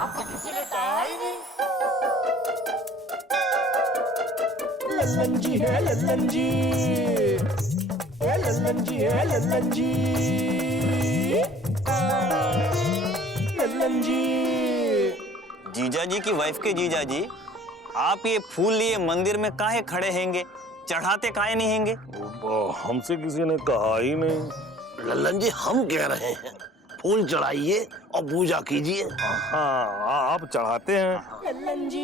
आपको किसी ने कहा ही नहीं। लल्लन जी है लल्लन जी, लल्लन जी है लल्लन जी, लल्लन जी। जीजा जी की वाइफ के जीजा जी, आप ये फूल लिए मंदिर में काहे खड़े हैंगे? चढ़ाते काहे नहीं हैंगे? हमसे किसी ने कहा ही नहीं। लल्लन जी हम कह रहे हैं फूल चढ़ाइए और पूजा कीजिए। हाँ आप चढ़ाते हैं लल्लन जी।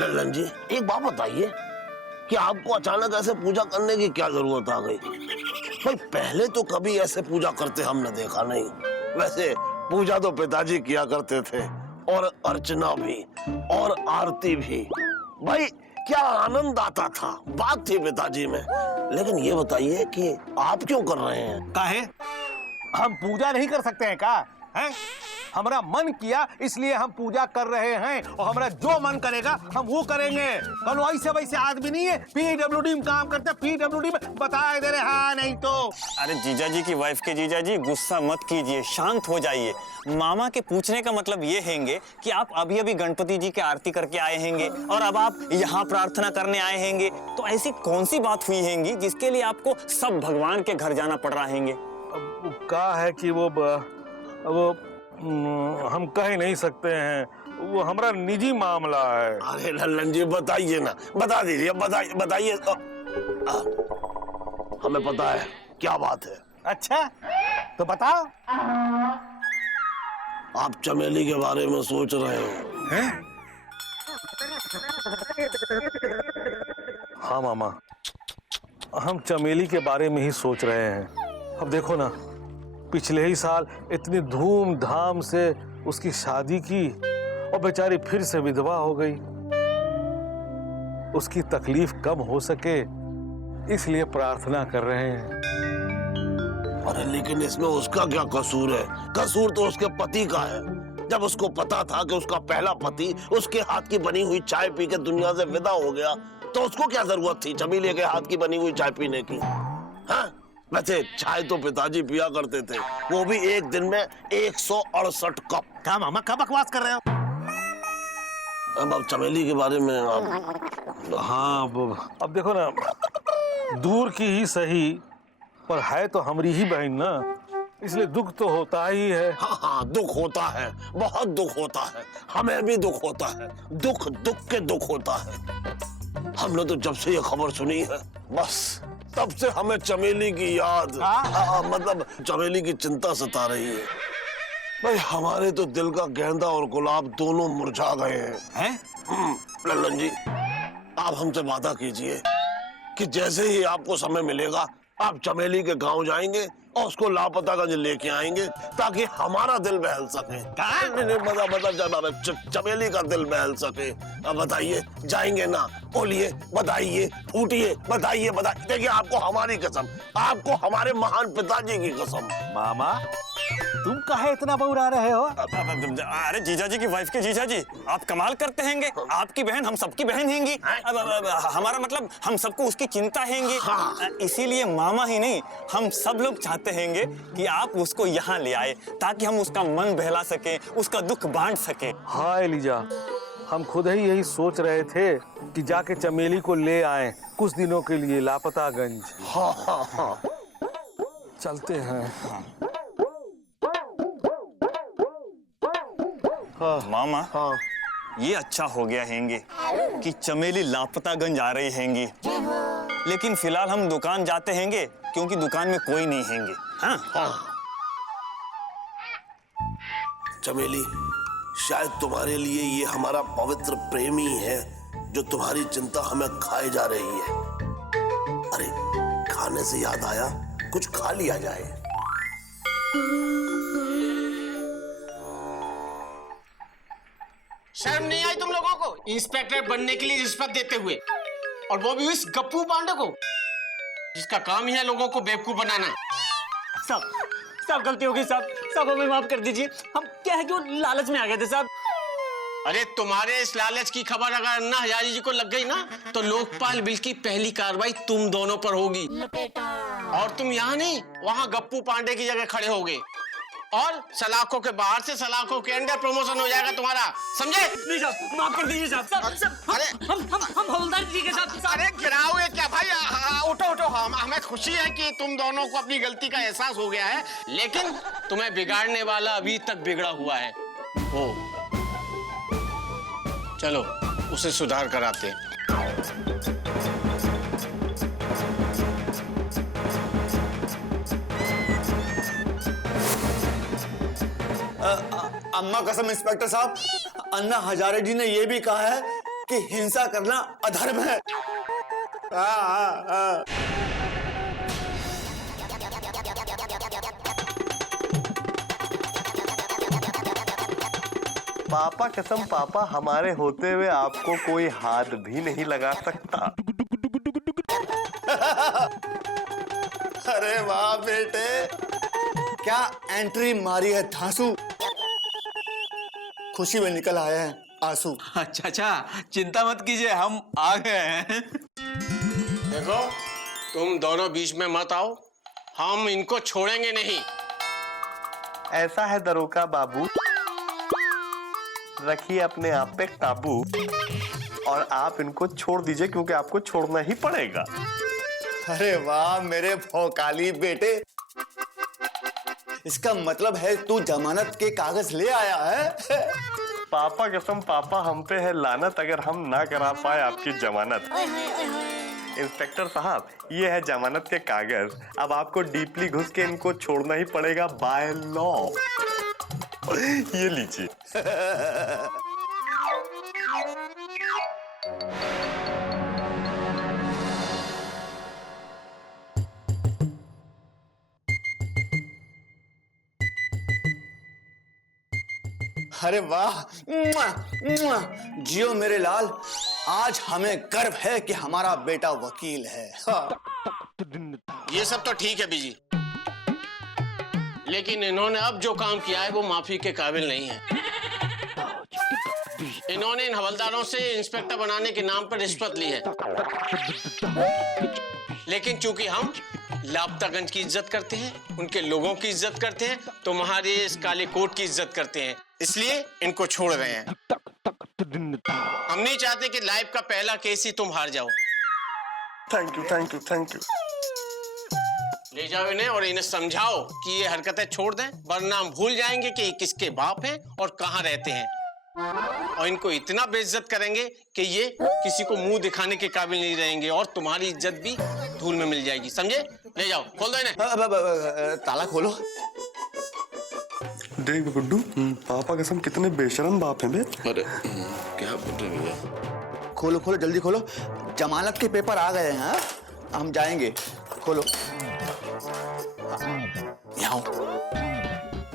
लल्लन जी एक बात बताइए कि आपको अचानक ऐसे पूजा करने की क्या जरूरत आ गई? भाई पहले तो कभी ऐसे पूजा करते हमने देखा नहीं। वैसे पूजा तो पिताजी किया करते थे, और अर्चना भी और आरती भी। भाई क्या आनंद आता था, बात थी पिताजी में। लेकिन ये बताइए कि आप क्यों कर रहे हैं? काहे? हम पूजा नहीं कर सकते हैं का? हैं? हमारा मन किया इसलिए हम पूजा कर रहे हैं, और हमारा जो मन करेगा हम वो करेंगे। कौन ऐसे वैसे आदमी नहीं है, पीडब्ल्यूडी में काम करते, पीडब्ल्यूडी में बता दे रहे। हाँ नहीं तो अरे जीजा जी की वाइफ के जीजा जी, गुस्सा मत कीजिए, शांत हो जाइए। मामा के पूछने का मतलब ये हैंगे कि आप अभी अभी गणपति जी की आरती करके आए हैंगे और अब आप यहाँ प्रार्थना करने आए हैंगे, तो ऐसी कौन सी बात हुई हैंगी जिसके लिए आपको सब भगवान के घर जाना पड़ रहा हैंगे? अब कहा है कि वो हम कह ही नहीं सकते हैं, वो हमारा निजी मामला है। अरे लल्लन जी बताइए ना, बता दीजिए, बताइए। हमें पता है क्या बात है। अच्छा तो बताओ। आप चमेली के बारे में सोच रहे हो? हैं? हाँ मामा, हम चमेली के बारे में ही सोच रहे हैं। अब देखो ना, पिछले ही साल इतनी धूमधाम से उसकी शादी की और बेचारी फिर से विधवा हो गई। उसकी तकलीफ कम हो सके इसलिए प्रार्थना कर रहे हैं। अरे लेकिन इसमें उसका क्या कसूर है? कसूर तो उसके पति का है। जब उसको पता था कि उसका पहला पति उसके हाथ की बनी हुई चाय पी के दुनिया से विदा हो गया, तो उसको क्या जरूरत थी चमेली के हाथ की बनी हुई चाय पीने की? हाँ? वैसे चाय तो पिताजी पिया करते थे, वो भी एक दिन में 168 कप। क्या मामा क्या बकवास कर रहे हो? अब चमेली के बारे में आप... हाँ अब देखो ना, दूर की ही सही पर है तो हमारी ही बहन ना, इसलिए दुख तो होता ही है। हाँ दुख होता है, बहुत दुख होता है। हमें भी दुख होता है, दुख के दुख होता है। हमने तो जब से ये खबर सुनी है, बस तब से हमें चमेली की याद, मतलब चमेली की चिंता सता रही है। भाई हमारे तो दिल का गेंदा और गुलाब दोनों मुरझा गए हैं। लल्लन जी आप हमसे वादा कीजिए कि जैसे ही आपको समय मिलेगा आप चमेली के गांव जाएंगे और उसको लापतागंज लेके आएंगे, ताकि हमारा दिल बहल सके। चमेली का दिल बहल सके। अब बताइए जाएंगे ना? बोलिए, बताइए, फूटिए, बताइए। देखिए आपको हमारी कसम, आपको हमारे महान पिताजी की कसम। मामा तुम काहे इतना बौरा रहे हो? अरे जीजा जी की वाइफ के जीजा जी, आप कमाल करते हैंगे। आपकी बहन हम सबकी बहन हैंगी। हमारा मतलब हम सबको उसकी चिंता हैंगी। इसीलिए मामा ही नहीं, हम सब लोग चाहते हैंगे कि आप उसको यहाँ ले आए, ताकि हम उसका मन बहला सके, उसका दुख बांट सके। हाँ एलिजा, हम खुद ही यही सोच रहे थे कि जाके चमेली को ले आए कुछ दिनों के लिए लापतागंज। हाँ चलते हैं। मामा ये अच्छा हो गया हैंगे कि चमेली लापतागंज आ रही हैंगी, लेकिन फिलहाल हम दुकान जाते हैंगे क्योंकि दुकान में कोई नहीं हैंगे। हाँ चमेली, शायद तुम्हारे लिए ये हमारा पवित्र प्रेम ही है जो तुम्हारी चिंता हमें खाए जा रही है। अरे खाने से याद आया, कुछ खा लिया जाए। शर्म नहीं आई तुम लोगों को इंस्पेक्टर बनने के लिए रिश्वत देते हुए, और वो भी इस गप्पू पांडे को, जिसका काम ही है लोगों को बेवकूफ बनाना। सब गलती हो गई साहब, सब हमें माफ कर दीजिए। हम क्या है कि वो लालच में आ गए थे साहब। अरे तुम्हारे इस लालच की खबर अगर अन्ना हजारी जी को लग गई ना तो लोकपाल बिल की पहली कार्रवाई तुम दोनों पर होगी। और तुम यहाँ नहीं, वहाँ गप्पू पांडे की जगह खड़े होगे और सलाखों के बाहर से सलाखों के अंदर प्रमोशन हो जाएगा तुम्हारा, समझे? माफ कर दीजिए साहब। अरे हम हवलदार जी के साथ। अरे गिराओगे क्या भाई? उठो उठो, हमें खुशी है कि तुम दोनों को अपनी गलती का एहसास हो गया है, लेकिन तुम्हें बिगाड़ने वाला अभी तक बिगड़ा हुआ है। ओ चलो उसे सुधार कराते हैं। अम्मा कसम इंस्पेक्टर साहब, अन्ना हजारे जी ने यह भी कहा है कि हिंसा करना अधर्म है। पापा कसम पापा, हमारे होते हुए आपको कोई हाथ भी नहीं लगा सकता। अरे वाह बेटे, क्या एंट्री मारी है धांसू। खुशी में निकल आए हैं आंसू। अच्छा, चिंता मत कीजिए, हम आ गए हैं। देखो तुम दोनों बीच में मत आओ, हम इनको छोड़ेंगे नहीं। ऐसा है दरोगा बाबू, रखिए अपने आप पे काबू और आप इनको छोड़ दीजिए क्योंकि आपको छोड़ना ही पड़ेगा। अरे वाह मेरे भौकाली बेटे, इसका मतलब है तू जमानत के कागज ले आया है। पापा कसम पापा, हम पे है लानत अगर हम ना करा पाए आपकी जमानत। इंस्पेक्टर साहब, ये है जमानत के कागज, अब आपको डीपली घुस के इनको छोड़ना ही पड़ेगा बाय लॉ। ये लीजिए। अरे वाह, जियो मेरे लाल, आज हमें गर्व है कि हमारा बेटा वकील है। हाँ। ये सब तो ठीक है बीजी, लेकिन इन्होंने अब जो काम किया है वो माफी के काबिल नहीं है। इन्होंने इन हवलदारों से इंस्पेक्टर बनाने के नाम पर रिश्वत ली है, लेकिन चूंकि हम लापतागंज की इज्जत करते हैं, उनके लोगों की इज्जत करते हैं, तुम्हारे इस काले कोट की इज्जत करते हैं, इसलिए इनको छोड़ रहे हैं। हम नहीं चाहते कि लाइफ का पहला केस ही तुम हार जाओ। Thank you thank you thank you. ले जाओ इन्हें और इन्हें समझाओ कि ये हरकतें छोड़ दें, वरना हम भूल जाएंगे कि ये किसके बाप हैं और कहाँ रहते हैं, और इनको इतना बेइज्जत करेंगे कि ये किसी को मुंह दिखाने के काबिल नहीं रहेंगे और तुम्हारी इज्जत भी धूल में मिल जाएगी, समझे? ले जाओ, खोल दो इन्हें। ताला खोलो। देख गुड्डू, पापा कसम कितने बेशरम बाप हैं बे। अरे क्या बोल रहे हैं भैया? खोलो खोलो जल्दी खोलो, जमानत के पेपर आ गए हैं। हम जाएंगे, खोलो। यहाँ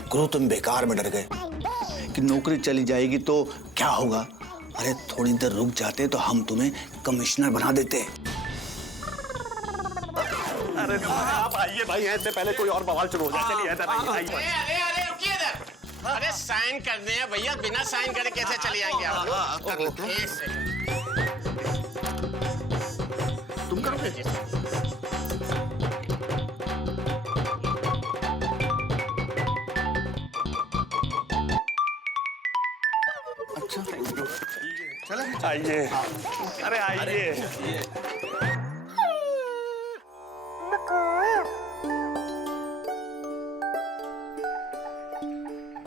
गुरु, तुम बेकार में डर गए कि नौकरी चली जाएगी तो क्या होगा। अरे थोड़ी देर रुक जाते तो हम तुम्हें कमिश्नर बना देते। अरे आप आइए भाई, ऐसे पहले कोई और बवाल शुरू हो जाए। चलिए इधर आइए। अरे रुकिए इधर। अरे साइन करने हैं भैया, बिना साइन करे कैसे चले आएंगे आप? कर लेते हैं। एक सेकंड। तुम करोगे? आइए, अरे आइए।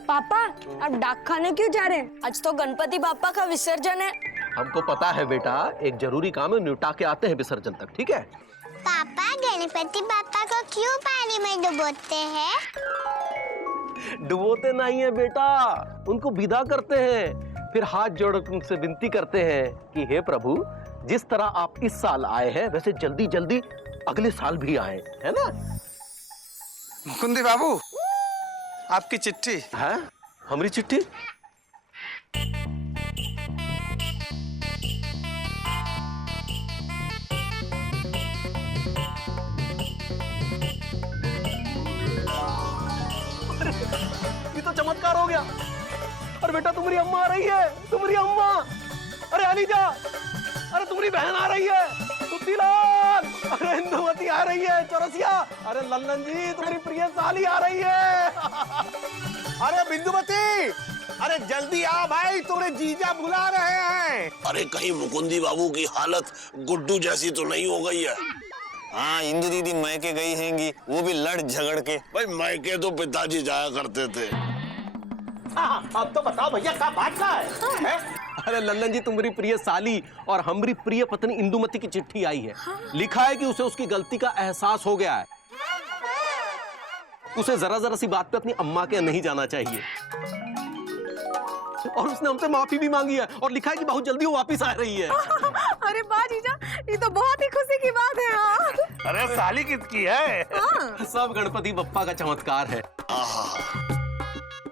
पापा, आप डाक खाने क्यों जा रहे हैं? आज तो गणपति बापा का विसर्जन है। हमको पता है बेटा, एक जरूरी काम है, निपटा के आते हैं विसर्जन तक, ठीक है? पापा, गणपति बापा को क्यों पानी में डुबोते हैं? डुबोते नहीं है बेटा, उनको विदा करते हैं, फिर हाथ जोड़कर उनसे विनती करते हैं कि हे प्रभु, जिस तरह आप इस साल आए हैं वैसे जल्दी जल्दी अगले साल भी आए, है ना? मुकुंदी बाबू, आपकी चिट्ठी है? हमारी चिट्ठी? ये तो चमत्कार हो गया। अरे बेटा तुम्हारी अम्मा आ रही है, तुम्हारी अम्मा। अरे अलीजा, अरे तुम्हारी बहन आ रही है, तुतीलाल, अरे इंदुमती आ रही है, चौरसिया, अरे लल्लन जी तुम्हारी प्रिय साली आ रही है। अरे बिंदुमती, अरे जल्दी आ भाई, तुम्हारे जीजा बुला रहे हैं। अरे कहीं मुकुंदी बाबू की हालत गुड्डू जैसी तो नहीं हो गई है? हाँ, इंदु दीदी मैके गई हैंगी, वो भी लड़ झगड़ के। भाई मैके तो पिताजी जाया करते थे। अब तो बताओ भैया क्या बात का है? अरे लल्लन जी तुम्हारी प्रिय साली और हमारी प्रिय पत्नी इंदुमती की चिट्ठी आई है। लिखा है कि उसे उसकी गलती का एहसास हो गया है, उसे जरा जरा सी बात पे अपनी अम्मा के नहीं जाना चाहिए, और उसने हमसे माफी भी मांगी है और लिखा है कि बहुत जल्दी वो वापस आ रही है। अरे वाह जीजा, ये तो बहुत ही खुशी की बात है यार। अरे साली किसकी है? सब गणपति बप्पा का चमत्कार है।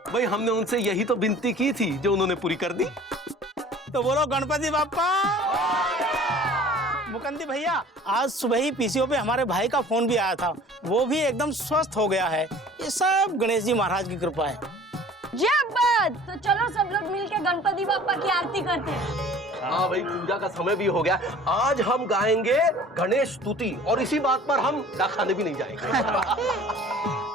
भाई हमने उनसे यही तो विनती की थी जो उन्होंने पूरी कर दी। तो बोलो गणपति बाप्पा। मुकुंदी भैया, आज सुबह ही पीसीओ पे हमारे भाई का फोन भी आया था, वो भी एकदम स्वस्थ हो गया है। ये सब गणेश जी महाराज की कृपा है। जय बात। तो चलो सब लोग मिलके गणपति बाप्पा की आरती करते हैं। हाँ भाई, पूजा का समय भी हो गया। आज हम गाएंगे गणेश स्तुति और इसी बात पर हम डाकखाने भी नहीं जाएंगे।